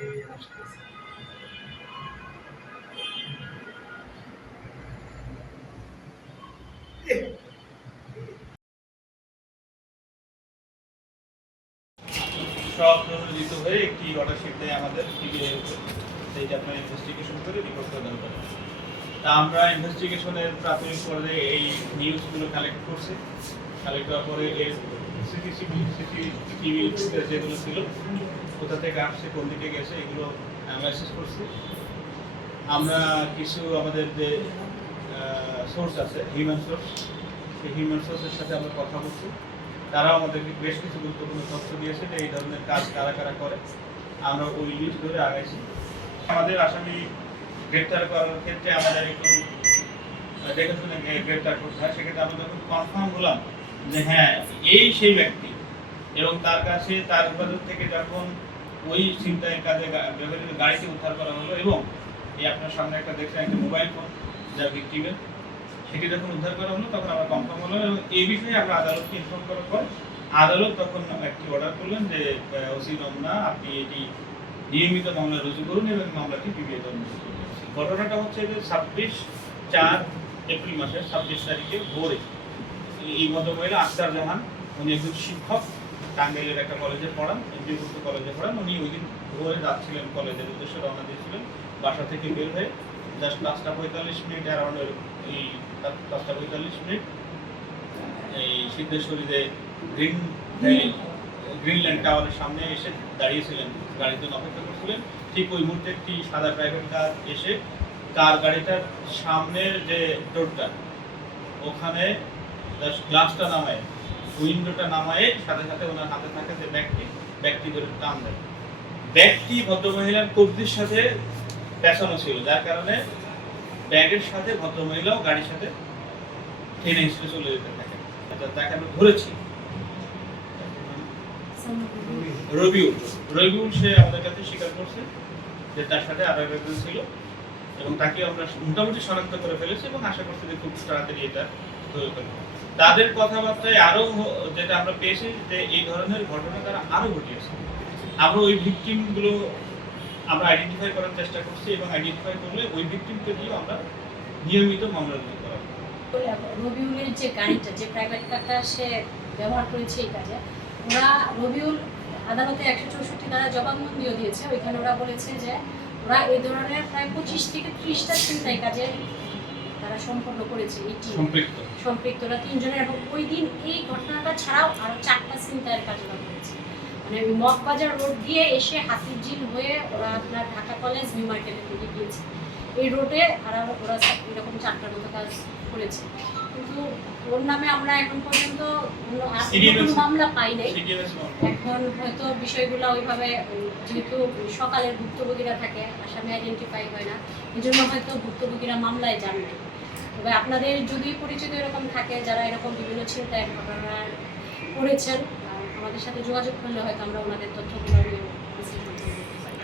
স্বপ্রণোদিত হয়ে একটি order sheet দেয় আমাদের টিভিএর উপর, সেইটা আপনার ইনভেস্টিগেশন করে রিপোর্ট প্রদান করে। তা আমরা ইনভেস্টিগেশনের প্রাথমিক পর্যায়ে এই নিউজগুলো কালেক্ট করছি। কালেক্ট করার পরে এর সিসিটিভি যেগুলো ছিল কোথা থেকে আসছে, কোন দিকে গেছে, এগুলো অ্যানালাইসিস করছি। আমরা কিছু আমাদের যে সোর্স আছে, হিউম্যান সোর্স, সেই হিউম্যান সোর্সের সাথে আমরা কথা বলছি। তারাও আমাদেরকে বেশ কিছু গুরুত্বপূর্ণ তথ্য দিয়েছে যে এই ধরনের কাজ কারা কারা করে। আমরা ওই লিস্ট ধরে আগাইছি। আমাদের আসামি গ্রেপ্তার করার ক্ষেত্রে আমাদের একটু দেখে শুনে গ্রেপ্তার করতে হয়। সেক্ষেত্রে আমরা যখন কনফার্ম হলাম যে হ্যাঁ এই সেই ব্যক্তি, এবং তার কাছে তার হেফাজত থেকে যখন ওই ছিনতাইয়ের কাজে ব্যবহৃত গাড়িটি উদ্ধার করা হলো, এবং এই আপনার সামনে একটা দেখছেন একটা মোবাইল ফোন যা ভিক্টিমের, সেটি যখন উদ্ধার করা হলো তখন আমরা কনফার্ম হলো, এবং এই বিষয়ে আমরা আদালতকে ইনফর্ম করার পর আদালত তখন একটি অর্ডার করলেন যে ওসি রমনা, আপনি এটি নিয়মিত মামলা রুজু করুন এবং মামলাটি পিবিআই তদন্ত করুন। ঘটনাটা হচ্ছে যে 26/4 এপ্রিল মাসের 26 তারিখে ভোরে এই ভদ্রমহিলা আখতার জাহান, উনি একজন শিক্ষক, টাঙ্গাইলের একটা কলেজে পড়ান, এমপিভুক্ত কলেজে পড়ান। উনি ওই দিন ভোরে যাচ্ছিলেন কলেজের উদ্দেশ্যে, রওনা দিয়েছিলেন বাসা থেকে বের হয়ে জাস্ট 5:45 অ্যারাউন্ড এই 5:45 এই সিদ্ধেশ্বরীতে গ্রিনল্যান্ড টাওয়ারের সামনে এসে দাঁড়িয়েছিলেন, গাড়ির জন্য অপেক্ষা করছিলেন। ঠিক ওই মুহূর্তে একটি সাদা প্রাইভেট কার এসে কার গাড়িটার সামনের যে ডোরটা, ওখানে গ্লাসটা নামায়, উইন্ডোটা নামায়, সাথে সাথে ওনার হাতে থাকে যে ব্যাগটি ধরে টান দেয়। ব্যাগটি ভদ্রমহিলার কবজির সাথে পেঁচানো ছিল, যার কারণে ব্যাগের সাথে ভদ্রমহিলাও গাড়ির সাথে ট্রেনে হিসেবে চলে যেতে থাকে। তাকে আমরা ধরেছি। রবিউল সে আমাদের কাছে স্বীকার করছে যে তার সাথে আরো একজন ছিল, এবং তাকে আমরা মোটামুটি শনাক্ত করে ফেলেছি, এবং আশা করছি যে খুব তাড়াতাড়ি এটা ধরে ফেলবো। তাদের কথাবার্তায় আরো যেটা আমরা পেয়েছি যে এই ধরনের ঘটনা তারা আরো ঘটিয়েছে। আমরা ওই ভিকটিমগুলো আমরা আইডেন্টিফাই করার চেষ্টা করছি, এবং আইডেন্টিফাই করলে ওই ভিকটিমকে দিয়ে আমরা নিয়মিত মামলা রুজু করা। রবিউলের যে গাড়িটা, যে প্রাইভেট কারটা সে ব্যবহার করেছে এই কাজে, ওরা রবিউল আদালতে 164 ধারা জবানবন্দিও দিয়েছে। ওইখানে ওরা বলেছে যে ওরা এই ধরনের প্রায় 25 থেকে 30টা ছিনতাই কাজে তারা সম্পন্ন করেছে। সম্পৃক্ত ওরা 3 জনের, এবং ওই দিন এই ঘটনাটা ছাড়াও আরো 4টা ছিনতাইয়ের কাজ ওরা করেছে। মানে মগবাজার রোড দিয়ে এসে হাতিরঝিল হয়ে ওরা আপনার ঢাকা কলেজ নিউ মার্কেটের দিকে গিয়েছে। এই রোডে ওরা এরকম 4টার মতো কাজ করেছে, কিন্তু ওর নামে আমরা এখন পর্যন্ত মামলা পাই নাই। এখন হয়তো বিষয়গুলো ওইভাবে, যেহেতু সকালের ভুক্তভোগীরা থাকে, আসামি আইডেন্টিফাই হয় না, এই জন্য হয়তো ভুক্তভোগীরা মামলায় যান নাই। তবে আপনাদের যদি পরিচিত এরকম থাকে যারা এরকম বিভিন্ন ছিনতাইয়ের ঘটনা করেছেন, আমাদের সাথে যোগাযোগ করলে হয়তো আমরা ওনাদের তথ্যগুলো